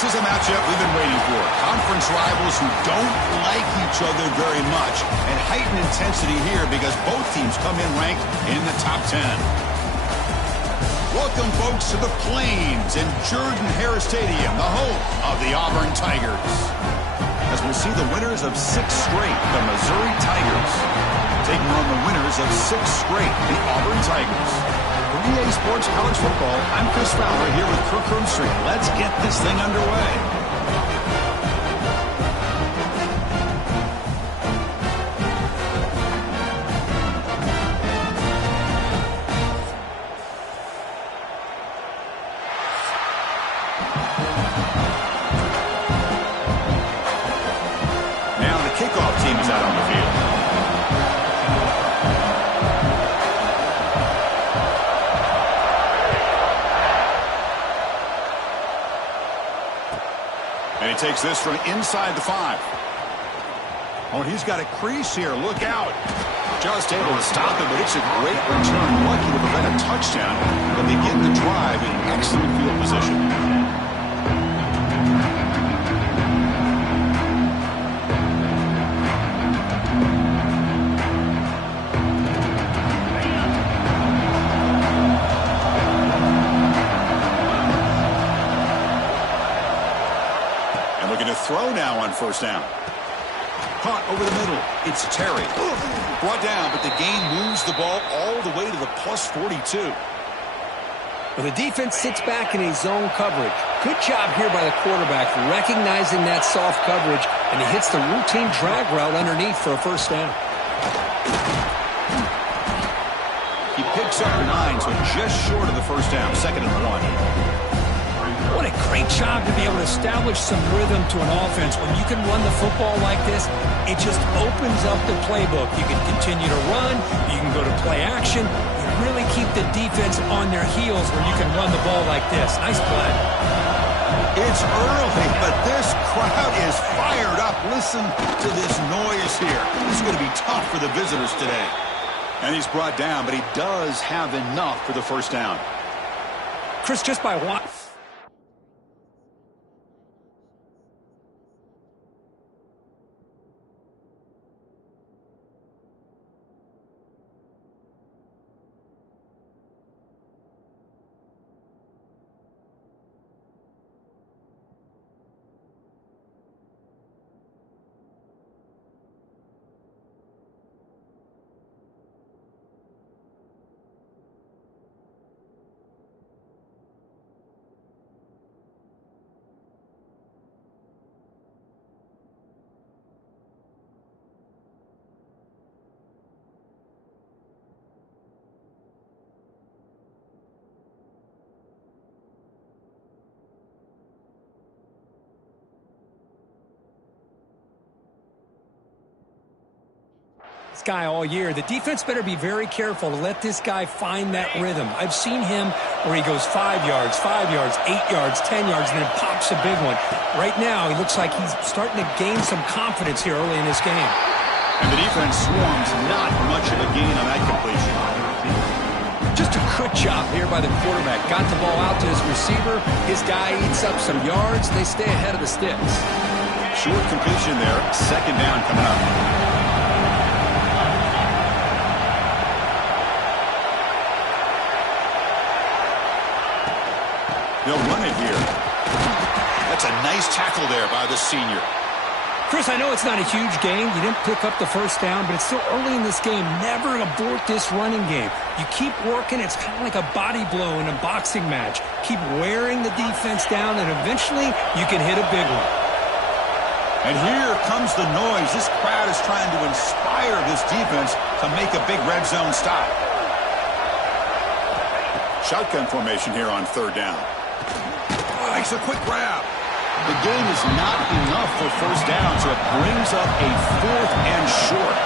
This is a matchup we've been waiting for. Conference rivals who don't like each other very much, and heightened intensity here because both teams come in ranked in the top 10. Welcome, folks, to the Plains in Jordan-Hare Stadium, the home of the Auburn Tigers. As we'll see the winners of 6 straight, the Missouri Tigers, taking on the winners of 6 straight, the Auburn Tigers. For EA Sports College Football, I'm Chris Fowler here with Kirk Herbstreit. Let's get this thing underway. Now the kickoff team is out on the field. And he takes this from inside the 5. Oh, he's got a crease here. Look out. Just able to stop it, but it's a great return. Lucky to prevent a touchdown. But begin the drive in excellent field position. To throw now on first down. Caught over the middle. It's Terry. Brought down, but the gain moves the ball all the way to the plus 42. Well, the defense sits back in a zone coverage. Good job here by the quarterback recognizing that soft coverage, and he hits the routine drag route underneath for a first down. He picks up 9, so just short of the first down. 2nd and 1. What a great job to be able to establish some rhythm to an offense. When you can run the football like this, it just opens up the playbook. You can continue to run. You can go to play action. You really keep the defense on their heels when you can run the ball like this. Nice play. It's early, but this crowd is fired up. Listen to this noise here. This is going to be tough for the visitors today. And he's brought down, but he does have enough for the first down. Chris, just by one. This guy all year. The defense better be very careful to let this guy find that rhythm. I've seen him where he goes 5 yards, 8 yards, 10 yards, and then pops a big one. Right now, he looks like he's starting to gain some confidence here early in this game. And the defense swarms not much of a gain on that completion. Just a good job here by the quarterback. Got the ball out to his receiver. His guy eats up some yards. They stay ahead of the sticks. Short completion there. 2nd down coming up. They'll run it here. That's a nice tackle there by the senior. Chris, I know it's not a huge gain. You didn't pick up the first down, but it's still early in this game. Never abort this running game. You keep working. It's kind of like a body blow in a boxing match. Keep wearing the defense down, and eventually you can hit a big one. And here comes the noise. This crowd is trying to inspire this defense to make a big red zone stop. Shotgun formation here on 3rd down. Makes a quick grab. The gain is not enough for first down, so it brings up a 4th and short.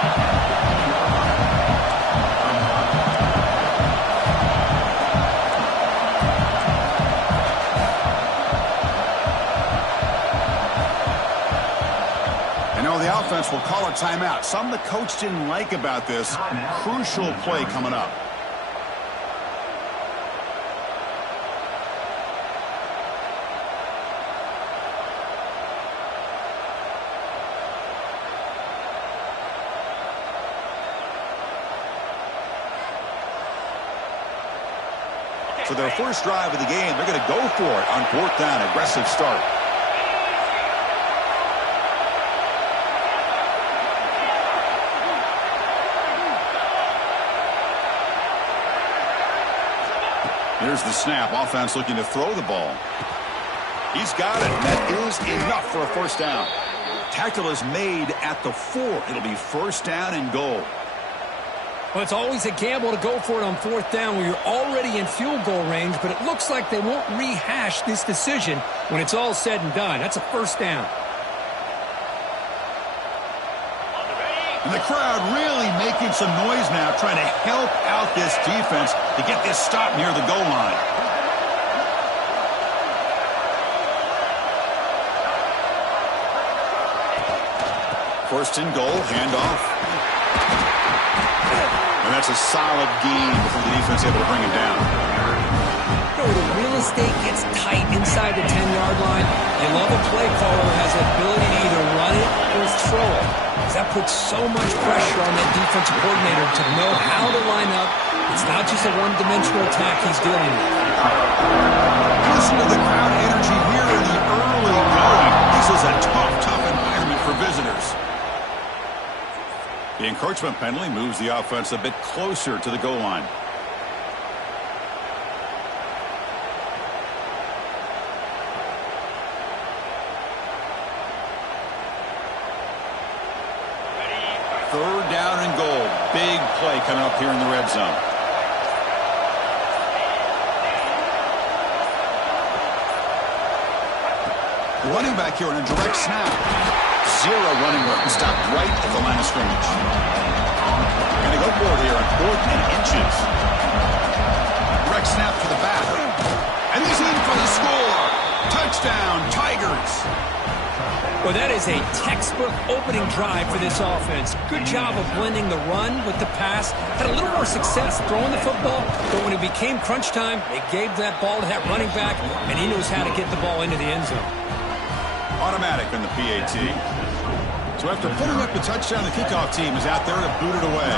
And now the offense will call a timeout. Something the coach didn't like about this. Crucial play coming up. So their first drive of the game, they're going to go for it on 4th down. Aggressive start. Here's the snap. Offense looking to throw the ball. He's got it. That is enough for a first down. Tackle is made at the 4. It'll be first down and goal. Well, it's always a gamble to go for it on 4th down where you're already in field goal range, but it looks like they won't rehash this decision when it's all said and done. That's a first down. And the crowd really making some noise now, trying to help out this defense to get this stop near the goal line. First and goal, handoff. And that's a solid gain before the defense able to bring it down. You know, the real estate gets tight inside the 10-yard line. You love a play caller who has the ability to either run it or throw it. That puts so much pressure on that defensive coordinator to know how to line up. It's not just a one-dimensional attack he's dealing with. Listen to the crowd energy here in the early going. This is a tough environment for visitors. The encroachment penalty moves the offense a bit closer to the goal line. Third down and goal. Big play coming up here in the red zone. Running back here on a direct snap. Zero running room. Stopped right at the line of scrimmage. Going to go for it here on 4th and inches. Direct snap to the back. And he's in for the score. Touchdown, Tigers. Well, that is a textbook opening drive for this offense. Good job of blending the run with the pass. Had a little more success throwing the football, but when it became crunch time, they gave that ball to that running back, and he knows how to get the ball into the end zone. Automatic on the PAT. So after putting up the touchdown, the kickoff team is out there to boot it away.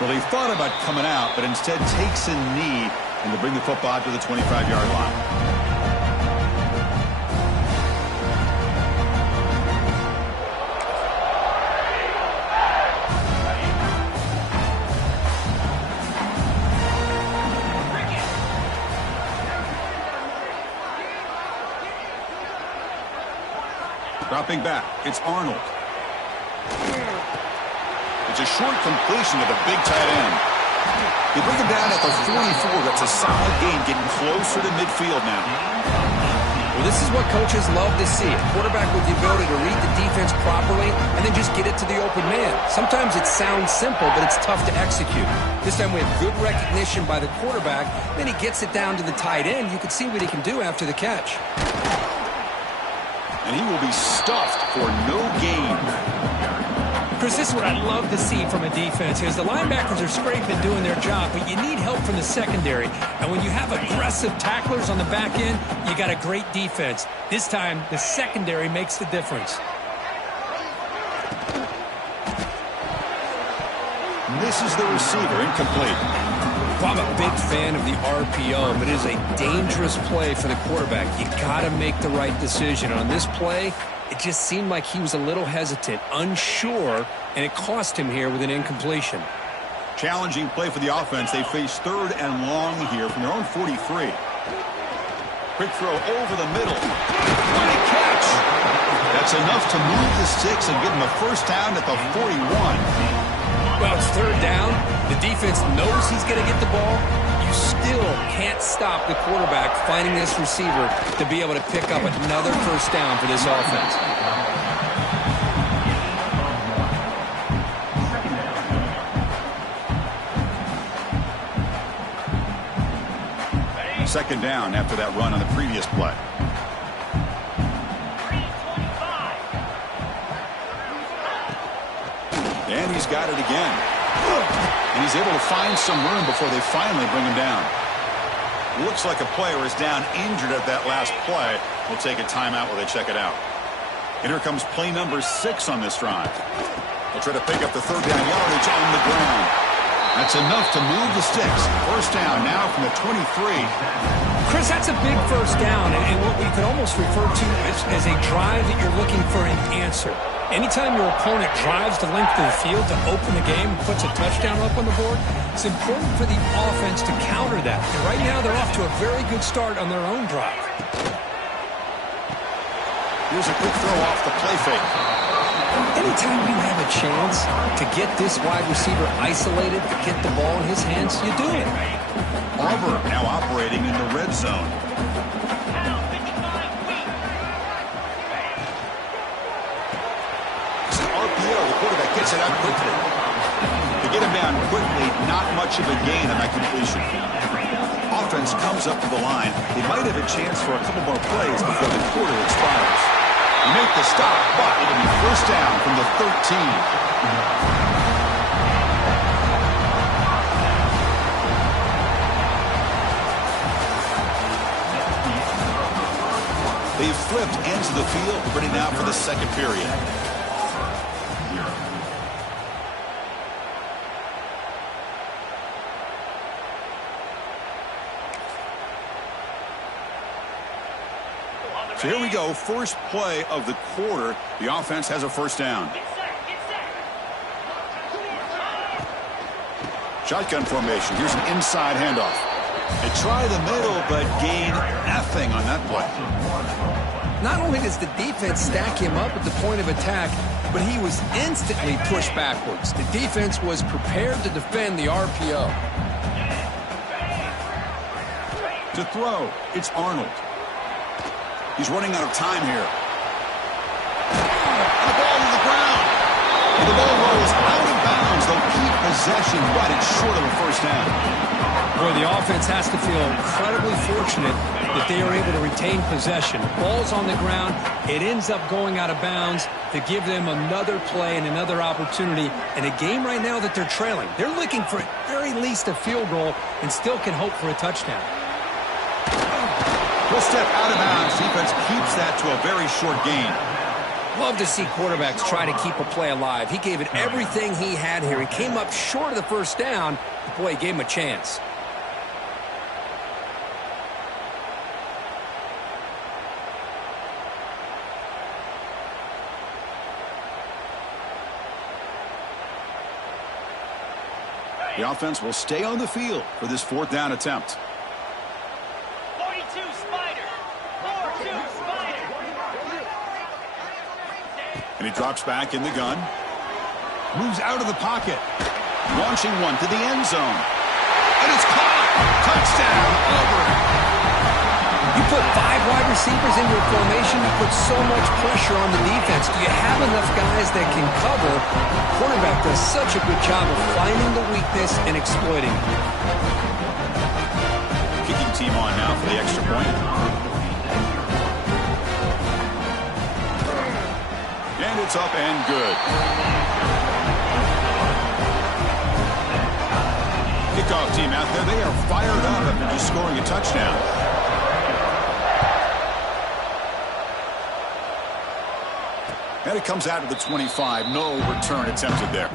Well, he thought about coming out, but instead takes a knee and to bring the football to the 25-yard line. Dropping back, it's Arnold. It's a short completion of the big tight end. They bring him down at the 44. That's a solid gain, getting closer to midfield now. Well, this is what coaches love to see. A quarterback with the ability to read the defense properly and then just get it to the open man. Sometimes it sounds simple, but it's tough to execute. This time we have good recognition by the quarterback. Then he gets it down to the tight end. You can see what he can do after the catch. And he will be stuffed for no gain. Chris, this is what I love to see from a defense is the linebackers are scraping doing their job, but you need help from the secondary. And when you have aggressive tacklers on the back end, you got a great defense. This time, the secondary makes the difference. Misses the receiver, incomplete. Well, I'm a big fan of the RPO, but it is a dangerous play for the quarterback. You got to make the right decision. On this play, it just seemed like he was a little hesitant, unsure, and it cost him here with an incompletion. Challenging play for the offense. They face 3rd and long here from their own 43. Quick throw over the middle. What a catch! That's enough to move the sticks and get him a first down at the 41. Well, it's 3rd down. The defense knows he's going to get the ball. You still can't stop the quarterback finding this receiver to be able to pick up another first down for this offense. Second down after that run on the previous play. And he's got it again. And he's able to find some room before they finally bring him down. Looks like a player is down injured at that last play. We'll take a timeout while they check it out. And here comes play number 6 on this drive. They'll try to pick up the third down yardage on the ground. That's enough to move the sticks. First down now from the 23. Chris, that's a big first down, and what we could almost refer to as a drive that you're looking for an answer. Anytime your opponent drives the length of the field to open the game and puts a touchdown up on the board, it's important for the offense to counter that. And right now, they're off to a very good start on their own drive. Here's a quick throw off the play fake. Anytime you have a chance to get this wide receiver isolated, to get the ball in his hands, you do it. Auburn now operating in the red zone. It's an RPO. The quarterback gets it out quickly. To get him down quickly, not much of a gain on that completion. Offense comes up to the line. They might have a chance for a couple more plays before the quarter expires. They make the stop, but it'll be first down from the 13. They've flipped ends of the field, ready now for the second period. So here we go, first play of the quarter. The offense has a first down. Shotgun formation. Here's an inside handoff. They try the middle, but gain nothing on that play. Not only does the defense stack him up at the point of attack, but he was instantly pushed backwards. The defense was prepared to defend the RPO. To throw, it's Arnold. He's running out of time here. And the ball to the ground. And the ball rolls out of bounds. They'll keep possession, but it's short of a first down. Boy, the offense has to feel incredibly fortunate that they are able to retain possession. Ball's on the ground. It ends up going out of bounds to give them another play and another opportunity in a game right now that they're trailing. They're looking for at very least a field goal and still can hope for a touchdown. He'll step out of bounds. Defense keeps that to a very short gain. Love to see quarterbacks try to keep a play alive. He gave it everything he had here. He came up short of the first down. Boy, he gave him a chance. The offense will stay on the field for this fourth down attempt. And he drops back in the gun. Moves out of the pocket. Launching one to the end zone. And it's caught. Touchdown, Auburn. You put 5 wide receivers into a formation, you put so much pressure on the defense. Do you have enough guys that can cover? The quarterback does such a good job of finding the weakness and exploiting it. Kicking team on now for the extra point. And it's up and good. Kickoff team out there. They are fired up after just scoring a touchdown. And it comes out of the 25. No return attempted there.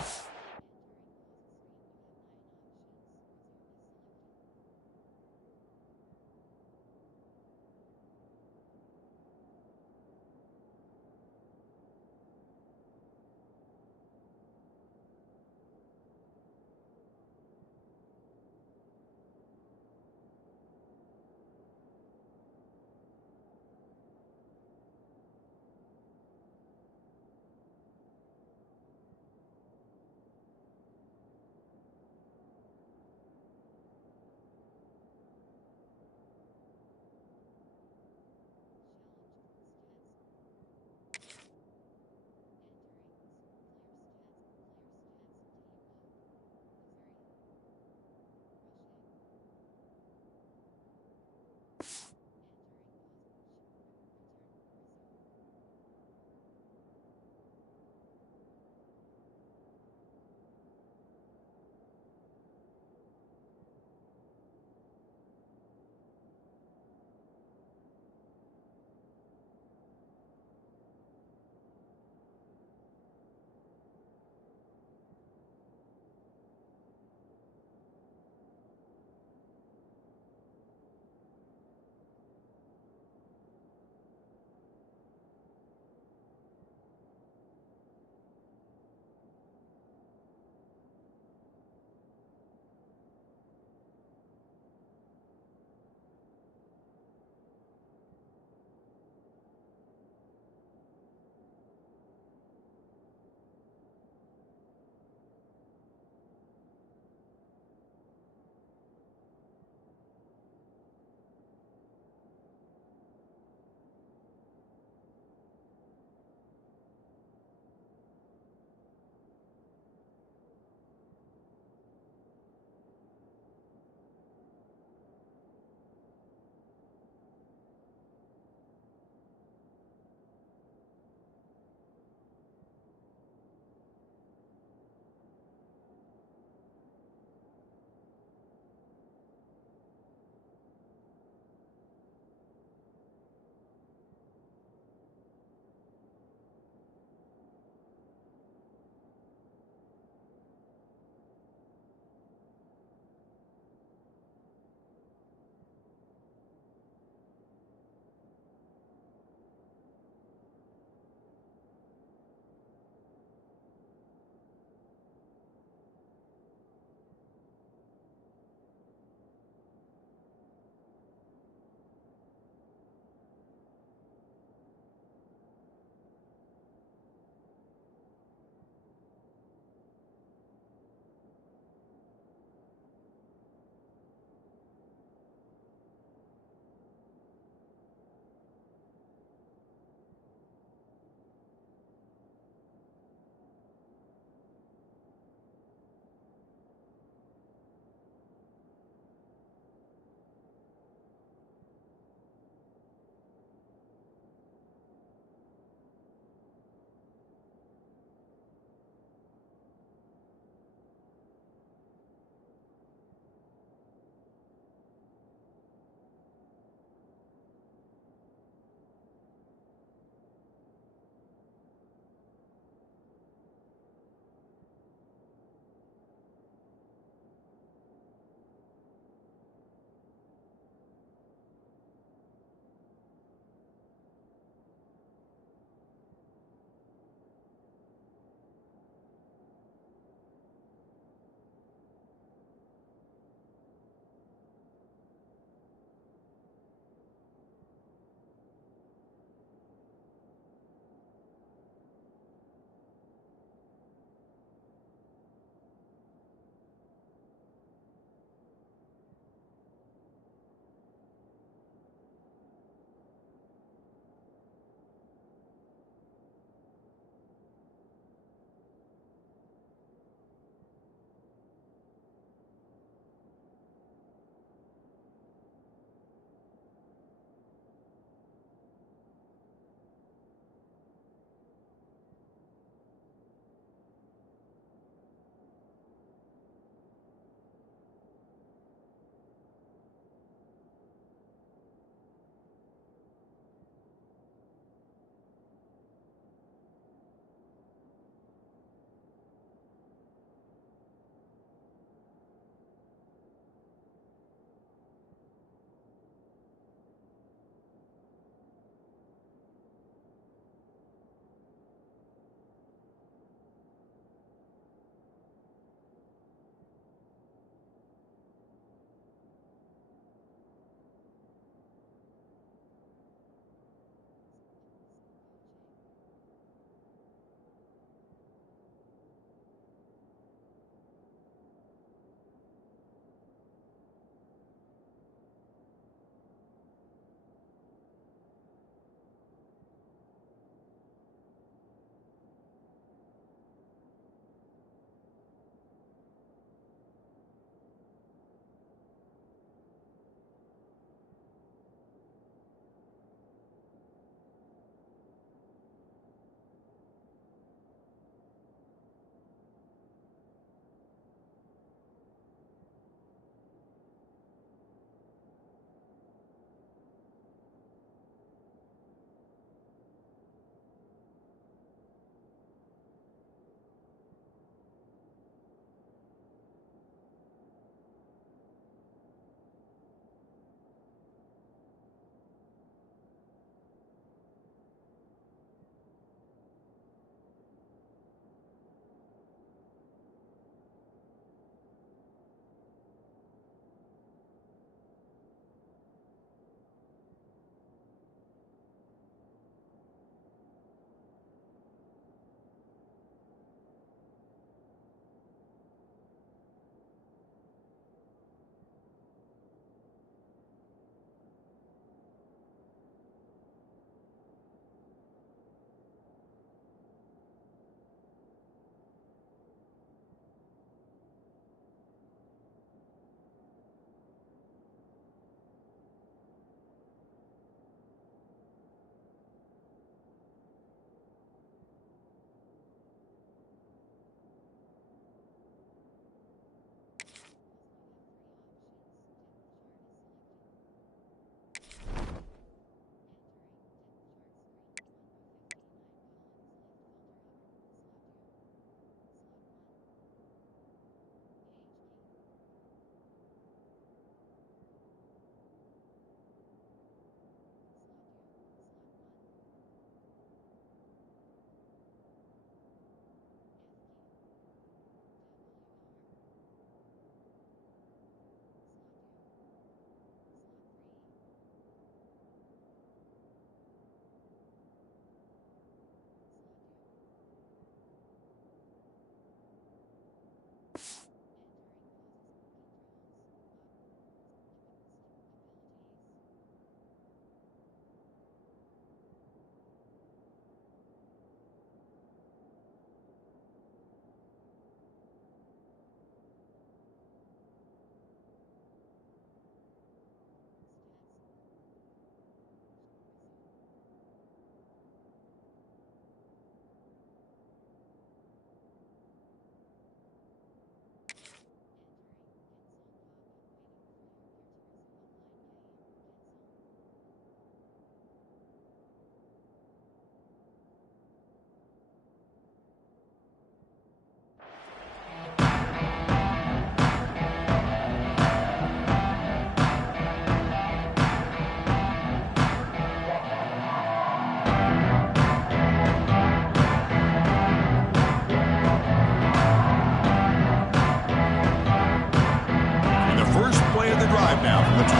drive now from the 25.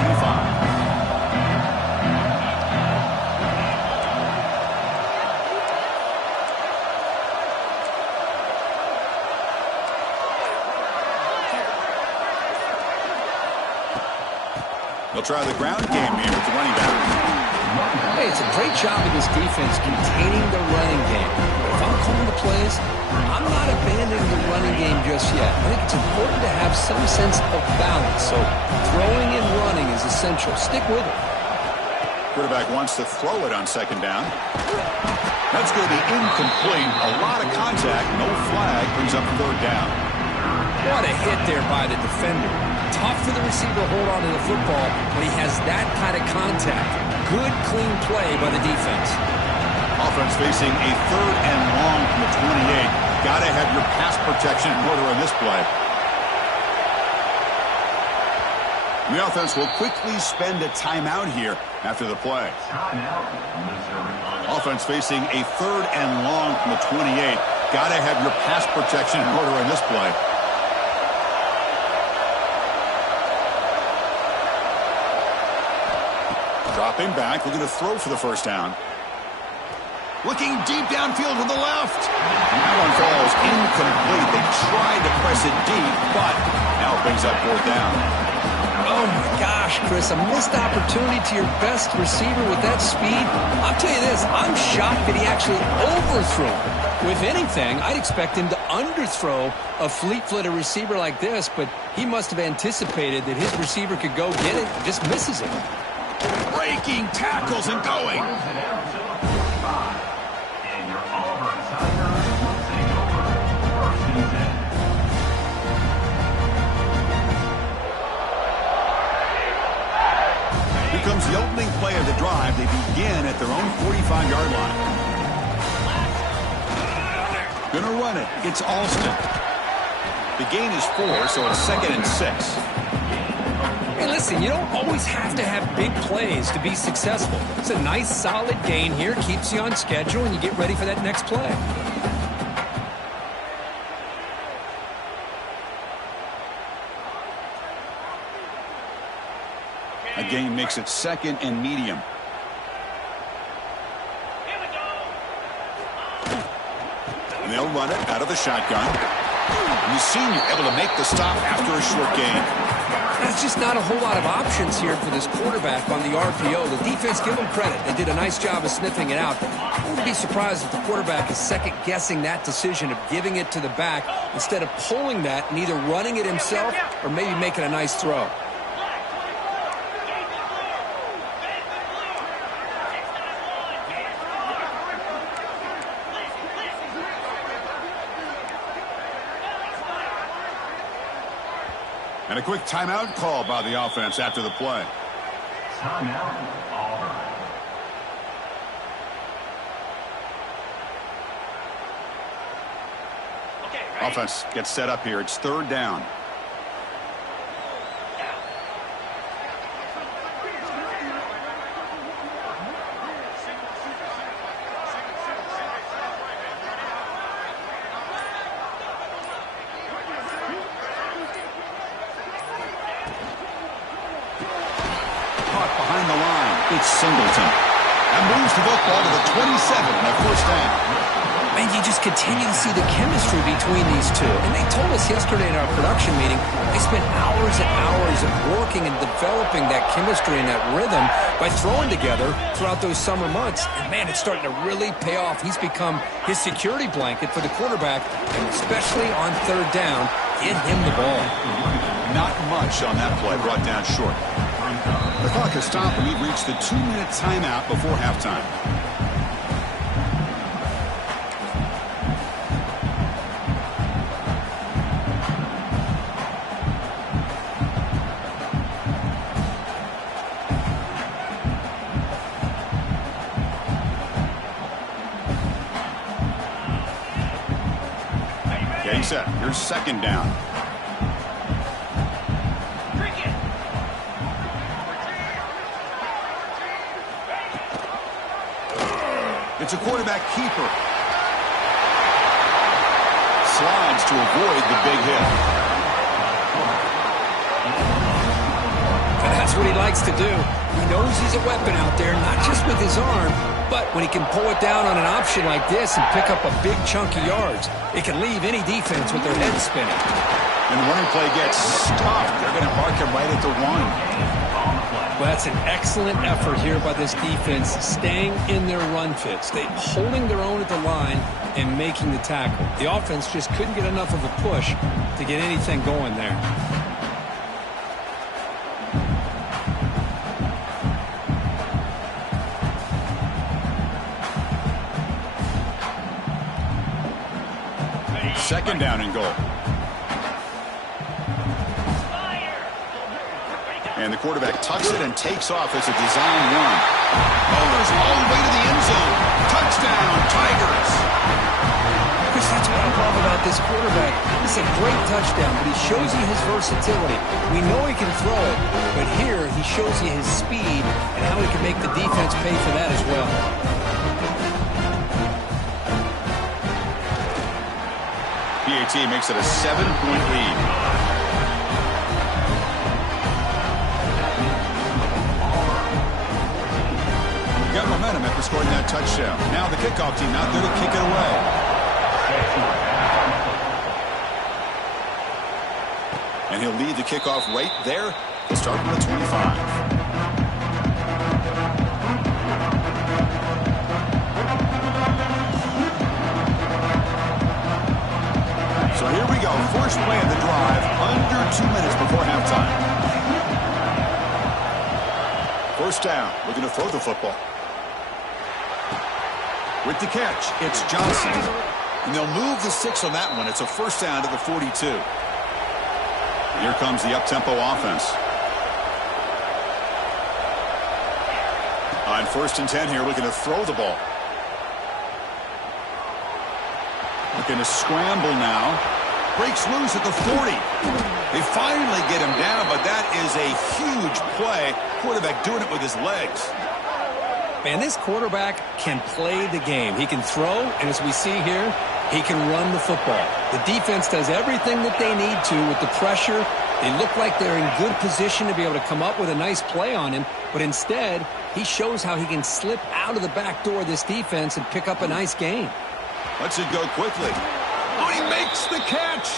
They'll try the ground game here with the running back. Hey, it's a great job of this defense containing the running game. If I'm calling the plays, I'm not abandoning the running game just yet. I think it's important to have some sense of balance. So throwing and running is essential. Stick with it. Quarterback wants to throw it on second down. That's going to be incomplete. A lot of contact. No flag. Brings up third down. What a hit there by the defender. Tough for the receiver to hold on to the football when he has that kind of contact. Good, clean play by the defense. Offense facing a third and long from the 28. Got to have your pass protection in order in this play. The offense will quickly spend a timeout here after the play. Offense facing a third and long from the 28. Got to have your pass protection in order in this play. Dropping back, looking to throw for the first down. Looking deep downfield to the left. And that one falls incomplete. They tried to press it deep, but now it brings up fourth down. Oh, my gosh, Chris, a missed opportunity to your best receiver with that speed. I'll tell you this, I'm shocked that he actually overthrew him. With anything, I'd expect him to underthrow a fleet-footed receiver like this, but he must have anticipated that his receiver could go get it and just misses it. Breaking tackles and going. Here comes the opening play of the drive. They begin at their own 45-yard line. Gonna run it. It's Alston. The gain is 4, so it's 2nd and 6. Hey, listen, you don't always have to have big plays to be successful. It's a nice, solid gain here. Keeps you on schedule, and you get ready for that next play. A gain makes it 2nd and medium. And they'll run it out of the shotgun. And the senior able to make the stop after a short gain. There's just not a whole lot of options here for this quarterback on the RPO. The defense, give them credit. They did a nice job of sniffing it out. I wouldn't be surprised if the quarterback is second-guessing that decision of giving it to the back instead of pulling that and either running it himself or maybe making a nice throw. And a quick timeout call by the offense after the play. Timeout, Auburn. Offense gets set up here. It's third down. It's Singleton. And moves the football to the 27 and a first down. And you just continue to see the chemistry between these two. And they told us yesterday in our production meeting, they spent hours and hours of working and developing that chemistry and that rhythm by throwing together throughout those summer months. And, man, it's starting to really pay off. He's become his security blanket for the quarterback, and especially on third down, get him the ball. Not much on that play, brought down short. The clock has stopped, and we've reached the 2-minute timeout before halftime. Getting set. Here's second down. It's a quarterback keeper. Slides to avoid the big hit. And That's what he likes to do. He knows he's a weapon out there, not just with his arm, but when he can pull it down on an option like this and pick up a big chunk of yards, it can leave any defense with their head spinning. And the running play gets stopped. They're going to mark him right at the 1. Well, that's an excellent effort here by this defense, staying in their run fits. They holding their own at the line and making the tackle. The offense just couldn't get enough of a push to get anything going there. Second down and goal. And the quarterback tucks it and takes off as a design run. Motors all the way to the end zone. Touchdown, Tigers. Chris, that's what I love about this quarterback. It's a great touchdown, but he shows you his versatility. We know he can throw it, but here he shows you his speed and how he can make the defense pay for that as well. PAT makes it a 7-point lead. Got momentum after scoring that touchdown. Now the kickoff team out there to kick it away. And he'll lead the kickoff right there. He'll start with a 25. So here we go. First play of the drive under 2 minutes before halftime. First down. Looking to throw the football. With the catch, it's Johnson. And they'll move the 6 on that one. It's a first down to the 42. Here comes the up-tempo offense. On 1st and 10 here, looking to throw the ball. Looking to scramble now. Breaks loose at the 40. They finally get him down, but that is a huge play. Quarterback doing it with his legs. Man, this quarterback can play the game. He can throw, and as we see here, he can run the football. The defense does everything that they need to with the pressure. They look like they're in good position to be able to come up with a nice play on him, but instead, he shows how he can slip out of the back door of this defense and pick up a nice gain. Lets it go quickly. Oh, he makes the catch.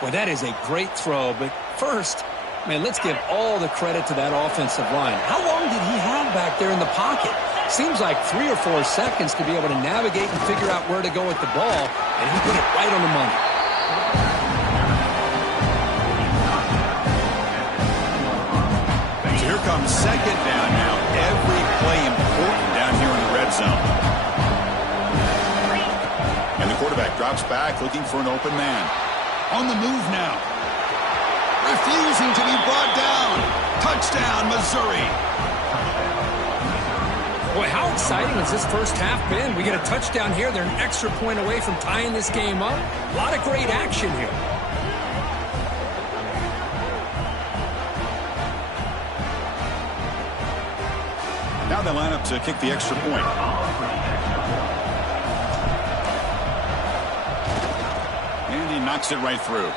Well, that is a great throw, but first, man, let's give all the credit to that offensive line. How long did he have back there in the pocket? Seems like 3 or 4 seconds to be able to navigate and figure out where to go with the ball, and he put it right on the money. So here comes second down now. Every play important down here in the red zone. And the quarterback drops back looking for an open man. On the move now. Refusing to be brought down. Touchdown, Missouri. Boy, how exciting has this first half been? We get a touchdown here. They're an extra point away from tying this game up. A lot of great action here. Now they line up to kick the extra point. And he knocks it right through.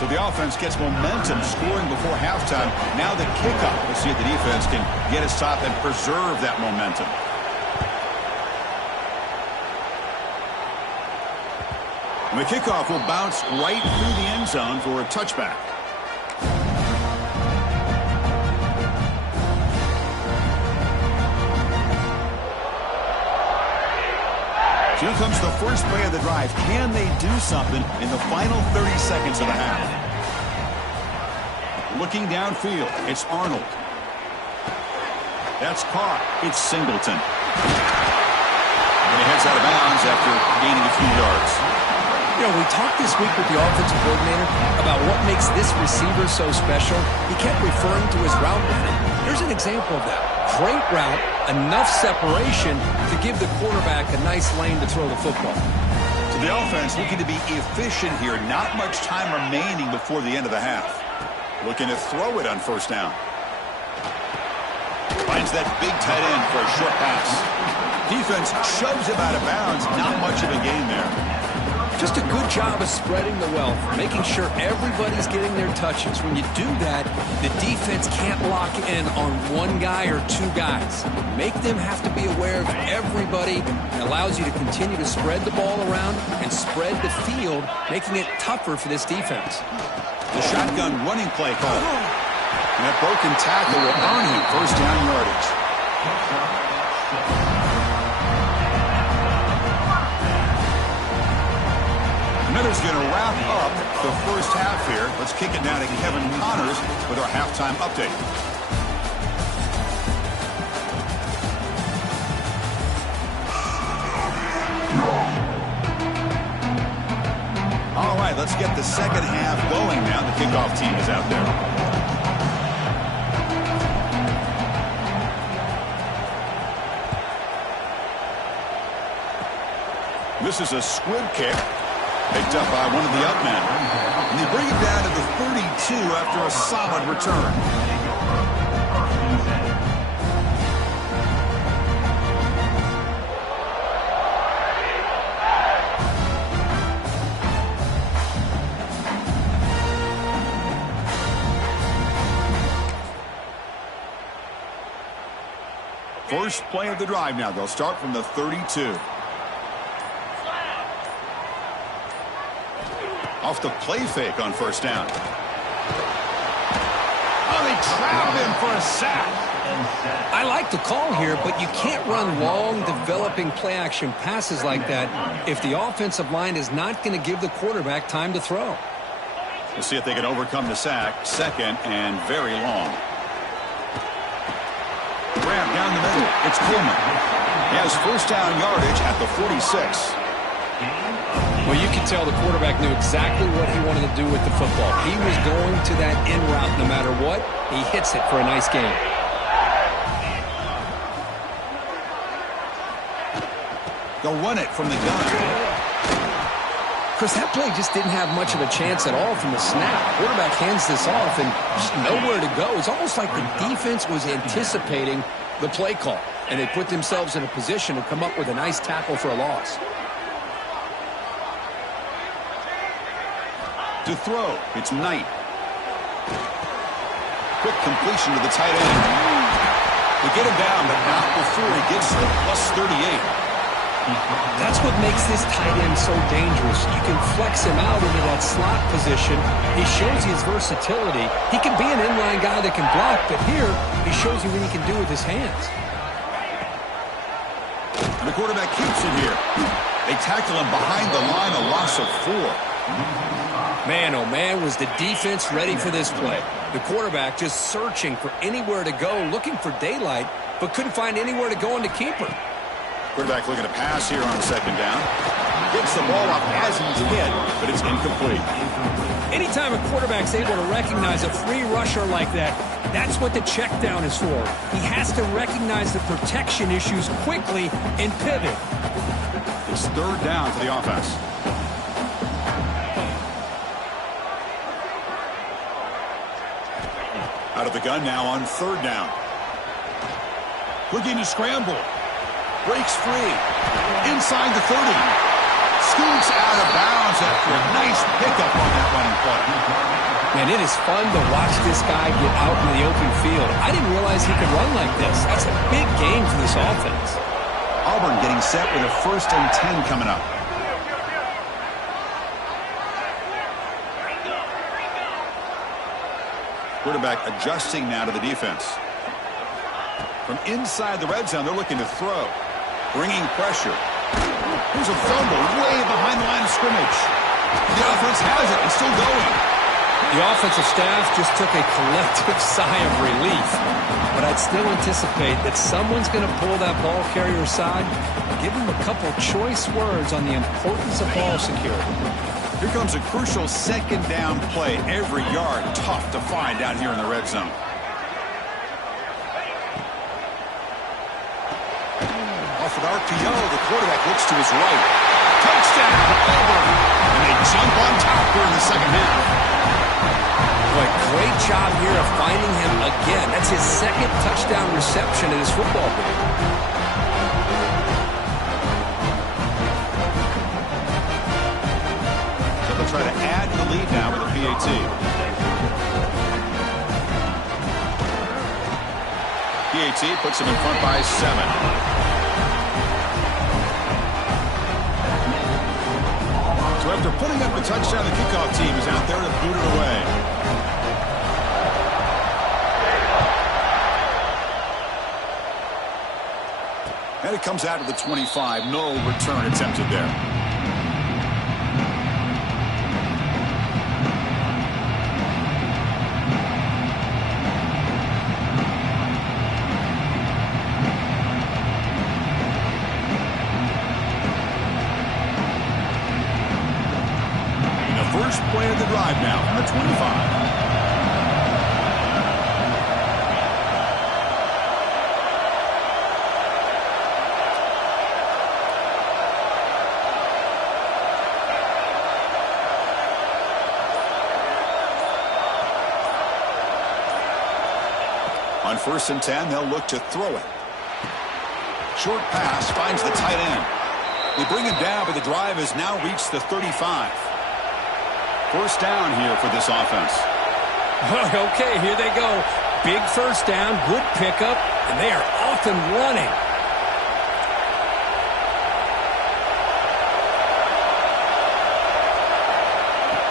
So the offense gets momentum scoring before halftime. Now the kickoff. We'll see if the defense can get his top and preserve that momentum. And the kickoff will bounce right through the end zone for a touchback. Here comes the first play of the drive. Can they do something in the final 30 seconds of the half? Looking downfield, it's Arnold. That's caught. It's Singleton. And he heads out of bounds after gaining a few yards. You know, we talked this week with the offensive coordinator about what makes this receiver so special. He kept referring to his route running. Here's an example of that. Great route, enough separation to give the quarterback a nice lane to throw the football. So The offense looking to be efficient here. Not much time remaining before the end of the half. Looking to throw it on first down. Finds that big tight end for a short pass. Defense shoves him out of bounds. Not much of a gain there. Just a good job of spreading the wealth, making sure everybody's getting their touches. When you do that, the defense can't lock in on one guy or two guys. Make them have to be aware of everybody. It allows you to continue to spread the ball around and spread the field, making it tougher for this defense. The shotgun running play call. And that broken tackle will earn him first down yardage. Miller's going to wrap up the first half here. Let's kick it now to Kevin Connors with our halftime update. All right, let's get the second half going now. The kickoff team is out there. This is a squib kick. Picked up by one of the up men. And they bring it down to the 32 after a solid return. First play of the drive now. They'll start from the 32. Off the play fake on first down. Oh, they trap him for a sack. I like the call here, but you can't run long, developing play-action passes like that if the offensive line is not going to give the quarterback time to throw. We'll see if they can overcome the sack. Second and very long. Grab down the middle. It's Coleman. He has first down yardage at the 46. Well, you can tell the quarterback knew exactly what he wanted to do with the football. He was going to that in route no matter what. He hits it for a nice gain. They'll run it from the gun. Chris, that play just didn't have much of a chance at all from the snap. Quarterback hands this off and just nowhere to go. It's almost like the defense was anticipating the play call, and they put themselves in a position to come up with a nice tackle for a loss. To throw, it's Knight. Quick completion to the tight end. They get him down, but not before he gets to the +38. That's what makes this tight end so dangerous. You can flex him out into that slot position. He shows you his versatility. He can be an inline guy that can block, but here he shows you what he can do with his hands. And the quarterback keeps it here. They tackle him behind the line, a loss of 4. Man, oh man, was the defense ready for this play. The quarterback just searching for anywhere to go, looking for daylight, but couldn't find anywhere to go in the keeper. Quarterback looking to pass here on second down. Gets the ball off as he's hit, but it's incomplete. Anytime a quarterback's able to recognize a free rusher like that, that's what the check down is for. He has to recognize the protection issues quickly and pivot. It's third down for the offense. Out of the gun now on third down. Looking to scramble. Breaks free. Inside the 30. Scoots out of bounds after a nice pickup on that running play. Man, it is fun to watch this guy get out in the open field. I didn't realize he could run like this. That's a big game for this offense. Auburn getting set with a 1st and 10 coming up. Quarterback adjusting now to the defense. From inside the red zone, they're looking to throw. Bringing pressure. Here's a fumble way behind the line of scrimmage. The offense has it. It's still going. The offensive staff just took a collective sigh of relief. But I'd still anticipate that someone's going to pull that ball carrier aside, give him a couple choice words on the importance of ball security. Here comes a crucial second down play. Every yard tough to find down here in the red zone. Off an RPO, the quarterback looks to his right. Touchdown, Auburn. And they jump on top here in the second half. Boy, great job here of finding him again. That's his second touchdown reception in his football game. So they'll try to add to the lead now with a PAT. PAT puts him in front by 7. So after putting up the touchdown, the kickoff team is out there to boot it away. And it comes out to the 25. No return attempted there. First play of the drive now from the 25. On 1st and 10, they'll look to throw it. Short pass finds the tight end. They bring him down, but the drive has now reached the 35. First down here for this offense. Okay, here they go. Big first down, good pickup, and they are off and running.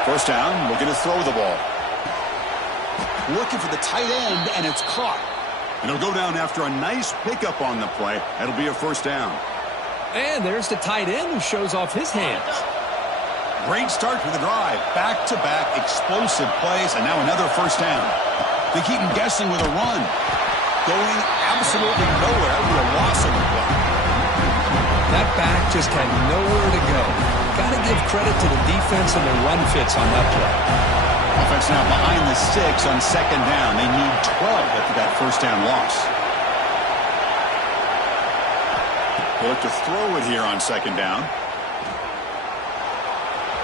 First down, looking to throw the ball. Looking for the tight end, and it's caught. And it'll go down after a nice pickup on the play. That'll be a first down. And there's the tight end who shows off his hands. Great start for the drive. Back-to-back explosive plays, and now another first down. They keep him guessing with a run. Going absolutely nowhere with a loss on the play. That back just had nowhere to go. Got to give credit to the defense and the run fits on that play. Offense now behind the 6 on second down. They need 12 after that first down loss. They look to throw it here on second down.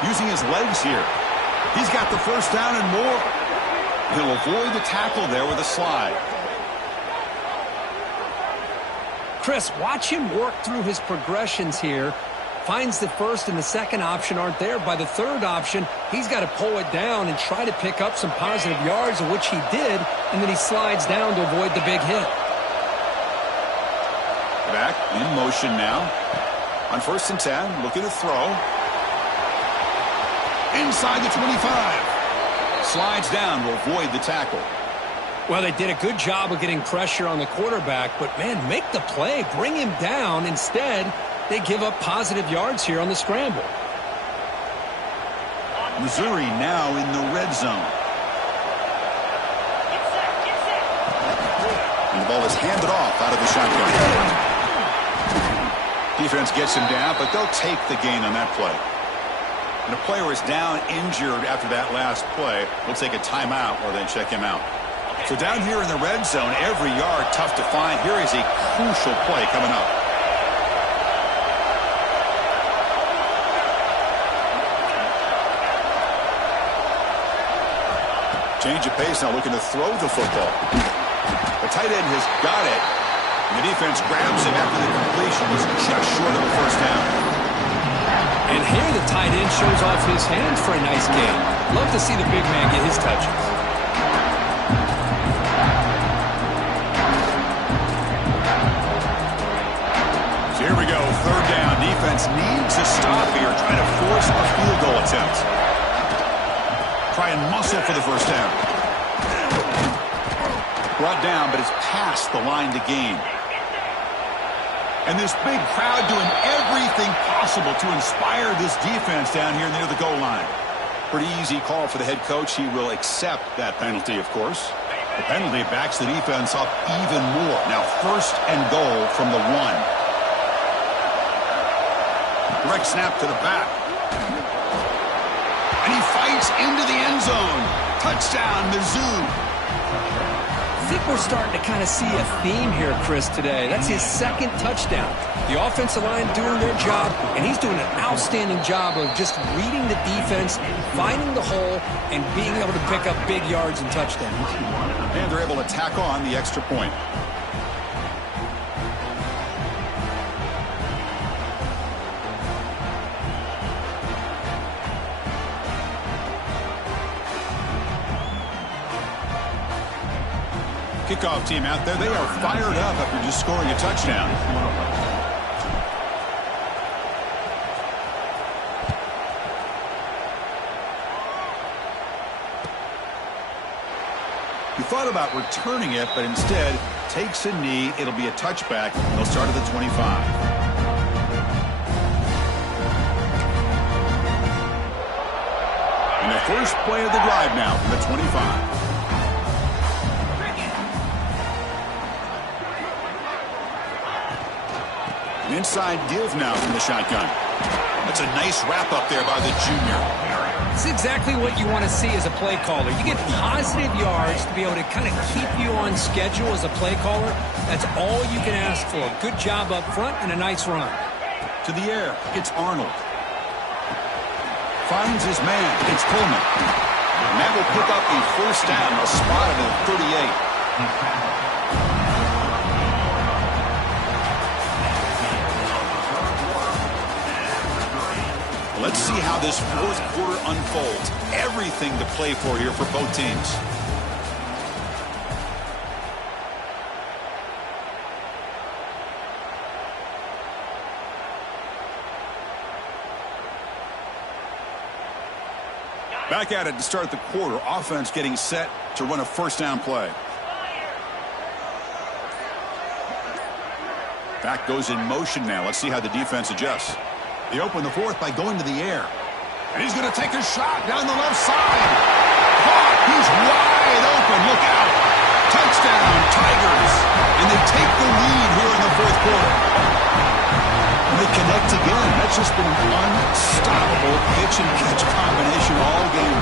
Using his legs here. He's got the first down and more. He'll avoid the tackle there with a slide. Chris, watch him work through his progressions here. Finds the first and the second option aren't there. By the third option, he's got to pull it down and try to pick up some positive yards, of which he did, and then he slides down to avoid the big hit. Back in motion now. On 1st and 10, looking to throw. Inside the 25. Slides down to avoid the tackle. Well, they did a good job of getting pressure on the quarterback, but, man, make the play. Bring him down. Instead, they give up positive yards here on the scramble. Missouri now in the red zone. And the ball is handed off out of the shotgun. Defense gets him down, but they'll take the gain on that play. And a player is down injured after that last play. We'll take a timeout or then check him out. So down here in the red zone, every yard tough to find. Here is a crucial play coming up. Change of pace now, looking to throw the football. The tight end has got it. And the defense grabs him after the completion. He's just short of a first down. And here the tight end shows off his hands for a nice gain. Love to see the big man get his touches. So here we go, third down. Defense needs a stop here, trying to force a field goal attempt. Try and muscle for the first down. Brought down, but it's past the line to gain. And this big crowd doing everything possible to inspire this defense down here near the goal line. Pretty easy call for the head coach. He will accept that penalty, of course. The penalty backs the defense up even more. Now 1st and goal from the 1. Direct snap to the back. And he fights into the end zone. Touchdown, Mizzou. think we're starting to kind of see a theme here, Chris, today. That's his second touchdown. The offensive line doing their job, and he's doing an outstanding job of just reading the defense, finding the hole, and being able to pick up big yards and touchdowns. And they're able to tack on the extra point. Kickoff team out there. They are fired up after just scoring a touchdown. He thought about returning it, but instead takes a knee. It'll be a touchback. They'll start at the 25. And the first play of the drive now from the 25. An inside give now from the shotgun. That's a nice wrap up there by the junior. It's exactly what you want to see as a play caller. You get positive yards to be able to kind of keep you on schedule as a play caller. That's all you can ask for. Good job up front and a nice run. To the air, it's Arnold. Finds his man, it's Pullman. And that will pick up a first down, a spot at the 38. Let's see how this fourth quarter unfolds. Everything to play for here for both teams. Back at it to start the quarter. Offense getting set to run a first down play. Back goes in motion now. Let's see how the defense adjusts. They open the fourth by going to the air. And he's going to take a shot down the left side. Caught. He's wide open. Look out. Touchdown, Tigers. And they take the lead here in the fourth quarter. And they connect again. That's just been an unstoppable pitch and catch combination all game.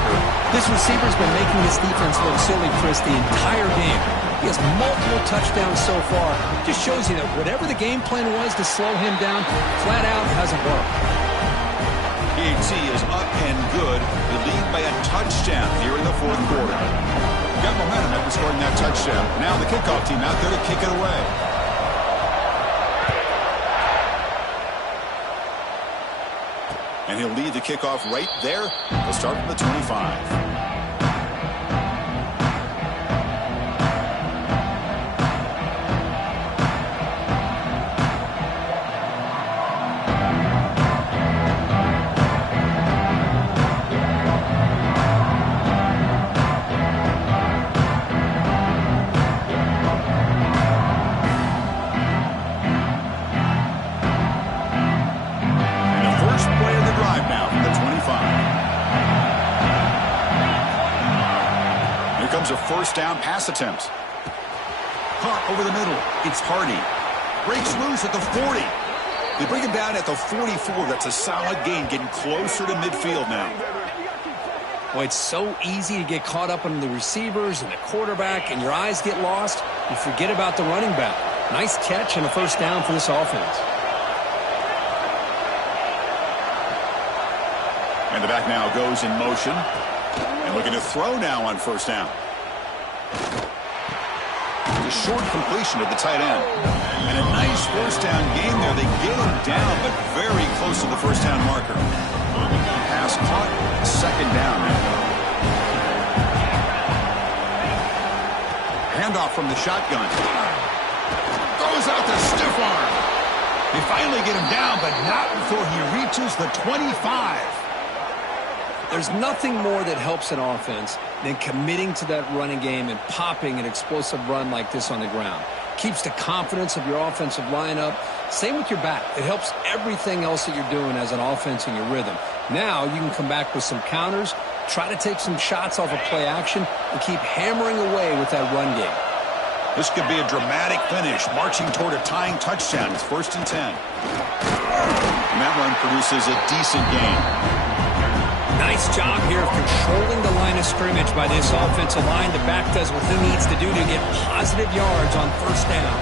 This receiver's been making this defense look silly, Chris, the entire game. He has multiple touchdowns so far. Just shows you that whatever the game plan was to slow him down, flat out hasn't worked. PAT is up and good. They lead by a touchdown here in the fourth quarter. Got momentum after scoring that touchdown. Now the kickoff team out there to kick it away. And he'll lead the kickoff right there. They'll start from the 25. A first down pass attempt. Caught over the middle. It's Hardy. Breaks loose at the 40. They bring him down at the 44. That's a solid gain, getting closer to midfield now. Well, it's so easy to get caught up on the receivers and the quarterback, and your eyes get lost. You forget about the running back. Nice catch and a first down for this offense. And the back now goes in motion. And looking to throw now on first down. A short completion to the tight end. And a nice first down game there. They get him down, but very close to the first down marker. Pass caught. Second down now. Handoff from the shotgun. Goes out the stiff arm. They finally get him down, but not before he reaches the 25. There's nothing more that helps an offense than committing to that running game and popping an explosive run like this on the ground. Keeps the confidence of your offensive lineup. Same with your back. It helps everything else that you're doing as an offense in your rhythm. Now you can come back with some counters, try to take some shots off of play action, and keep hammering away with that run game. This could be a dramatic finish, marching toward a tying touchdown. It's 1st and 10. And that run produces a decent gain. Nice job here of controlling the line of scrimmage by this offensive line. The back does what he needs to do to get positive yards on first down.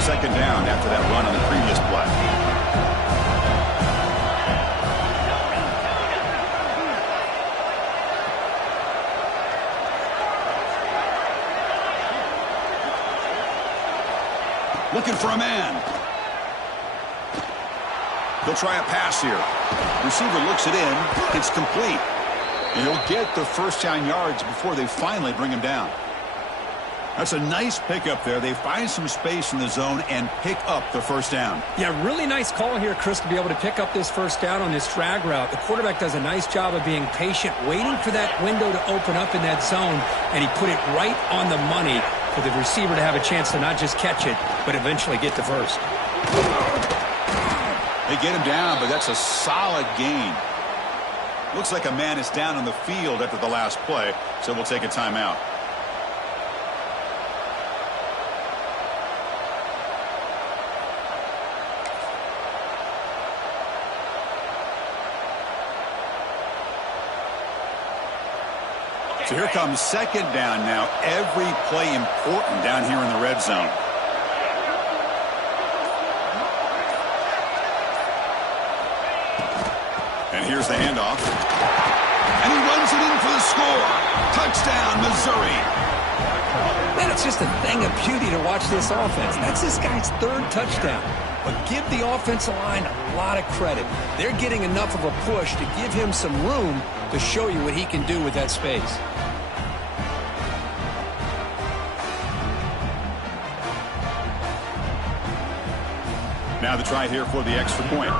Second down after that run on the previous play. Looking for a man. He'll try a pass here. Receiver looks it in. It's complete. And he'll get the first down yards before they finally bring him down. That's a nice pickup there. They find some space in the zone and pick up the first down. Yeah, really nice call here, Chris, to be able to pick up this first down on this drag route. The quarterback does a nice job of being patient, waiting for that window to open up in that zone, and he put it right on the money for the receiver to have a chance to not just catch it, but eventually get the first. They get him down, but that's a solid gain. Looks like a man is down on the field after the last play, so we'll take a timeout. So here comes second down now. Every play important down here in the red zone. And here's the handoff. And he runs it in for the score. Touchdown, Missouri. Man, it's just a thing of beauty to watch this offense. That's this guy's third touchdown. But give the offensive line a lot of credit. They're getting enough of a push to give him some room to show you what he can do with that space. Now the try here for the extra point.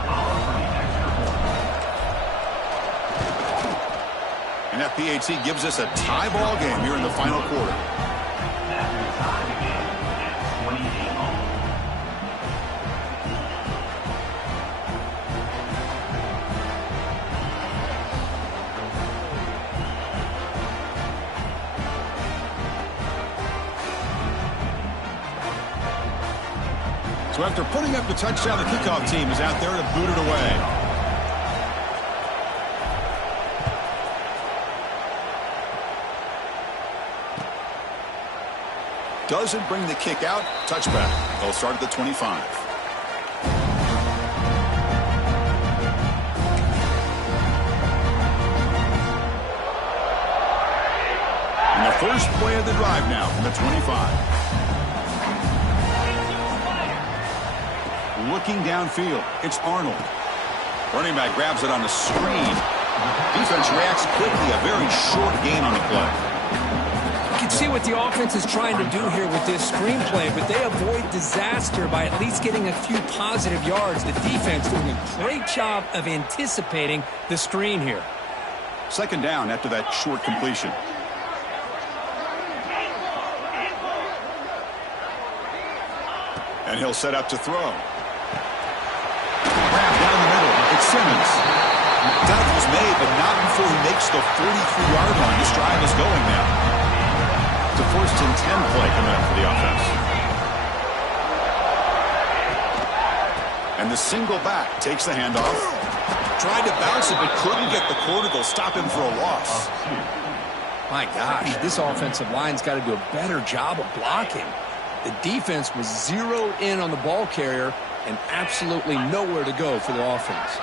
And that PAT gives us a tie ball game here in the final quarter. So after putting up the touchdown, the kickoff team is out there to boot it away. Doesn't bring the kick out. Touchback. They'll start at the 25. And the first play of the drive now from the 25. Looking downfield. It's Arnold. Running back grabs it on the screen. Defense reacts quickly. A very short gain on the play. You can see what the offense is trying to do here with this screenplay, but they avoid disaster by at least getting a few positive yards. The defense doing a great job of anticipating the screen here. Second down after that short completion. And he'll set up to throw. Grab down the middle. It's Simmons. Tackle's made, but not before he makes the 43-yard line. This drive is going now. It's a first and 10 play coming up for the offense. And the single back takes the handoff. Tried to bounce it, but couldn't get the corner to stop him for a loss. My gosh, this offensive line's got to do a better job of blocking. The defense was zeroed in on the ball carrier and absolutely nowhere to go for the offense.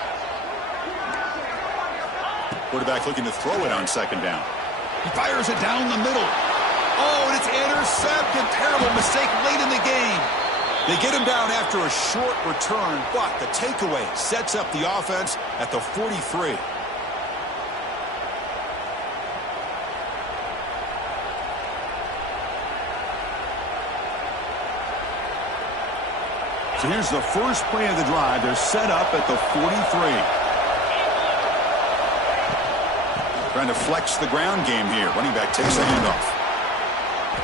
Quarterback looking to throw it on second down. He fires it down the middle. Oh, and it's intercepted. Terrible mistake late in the game. They get him down after a short return, but the takeaway sets up the offense at the 43. So here's the first play of the drive. They're set up at the 43. Trying to flex the ground game here. Running back takes the handoff.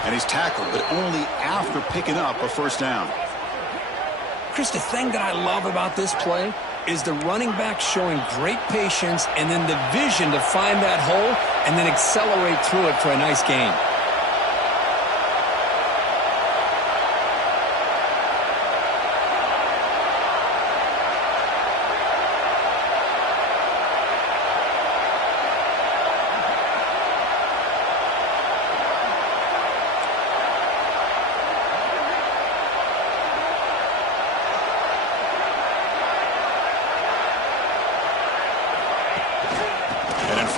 And he's tackled, but only after picking up a first down. Chris, the thing that I love about this play is the running back showing great patience and then the vision to find that hole and then accelerate through it for a nice gain.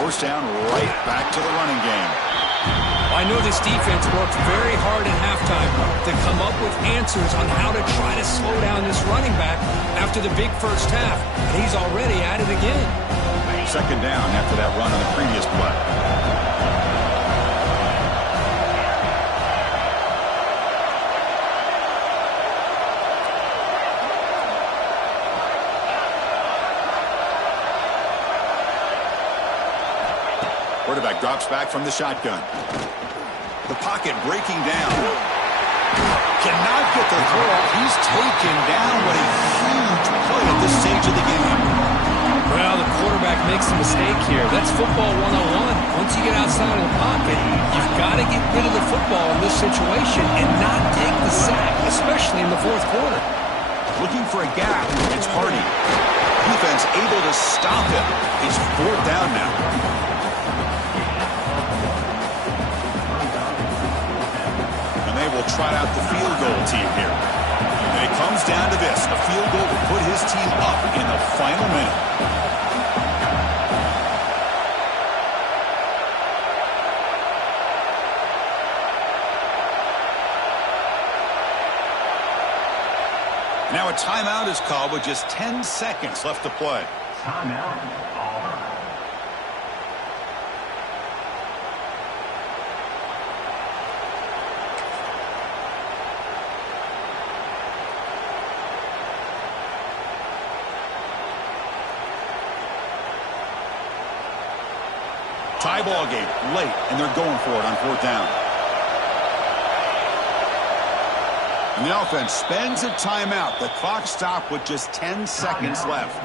first down right back to the running game. I know this defense worked very hard at halftime to come up with answers on how to try to slow down this running back after the big first half, and he's already at it again. Second down after that run on the previous play. Quarterback drops back from the shotgun. The pocket breaking down. Cannot get the throw. He's taken down. What a huge play at this stage of the game. Well, the quarterback makes a mistake here. That's football 101. Once you get outside of the pocket, you've got to get rid of the football in this situation and not take the sack, especially in the fourth quarter. Looking for a gap. It's Hardy. Defense able to stop him. He's fourth down now. Will try out the field goal team here. And it comes down to this. A field goal to put his team up in the final minute. Now a timeout is called with just 10 seconds left to play. Timeout, Auburn. Tie ball game late, and they're going for it on fourth down. And the offense spends a timeout. The clock stopped with just 10 seconds left.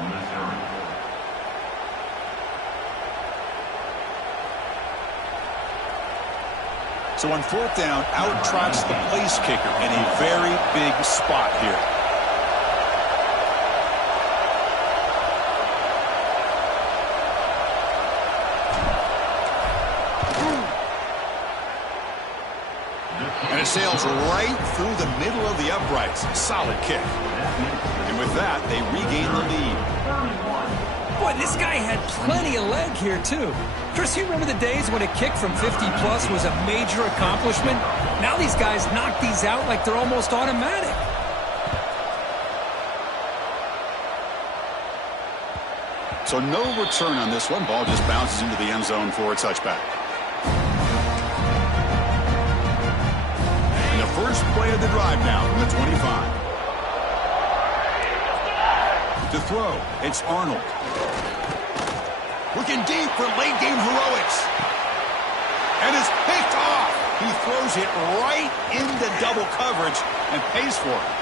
So on fourth down, out trots the place kicker in a very big spot here. And it sails right through the middle of the uprights. Solid kick. And with that, they regain the lead. Boy, this guy had plenty of leg here, too. Chris, you remember the days when a kick from 50-plus was a major accomplishment? Now these guys knock these out like they're almost automatic. So no return on this one. Ball just bounces into the end zone for a touchback. First play of the drive now from the 25. To throw, it's Arnold. Looking deep for late game heroics. And it's picked off. He throws it right into double coverage and pays for it.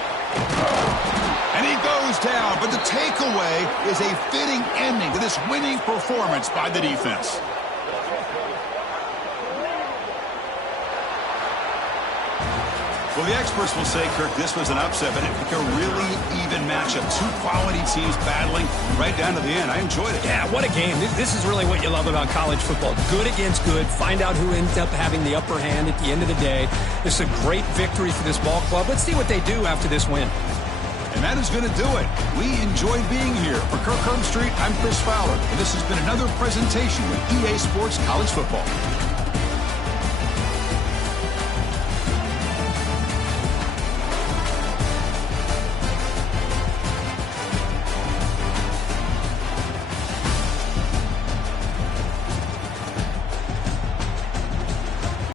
And he goes down, but the takeaway is a fitting ending to this winning performance by the defense. Well, the experts will say, Kirk, this was an upset, but it's a really even matchup. Two quality teams battling right down to the end. I enjoyed it. Yeah, what a game. This is really what you love about college football. Good against good. Find out who ends up having the upper hand at the end of the day. This is a great victory for this ball club. Let's see what they do after this win. And that is going to do it. We enjoyed being here. For Kirk Herbstreit, I'm Chris Fowler, and this has been another presentation with EA Sports College Football.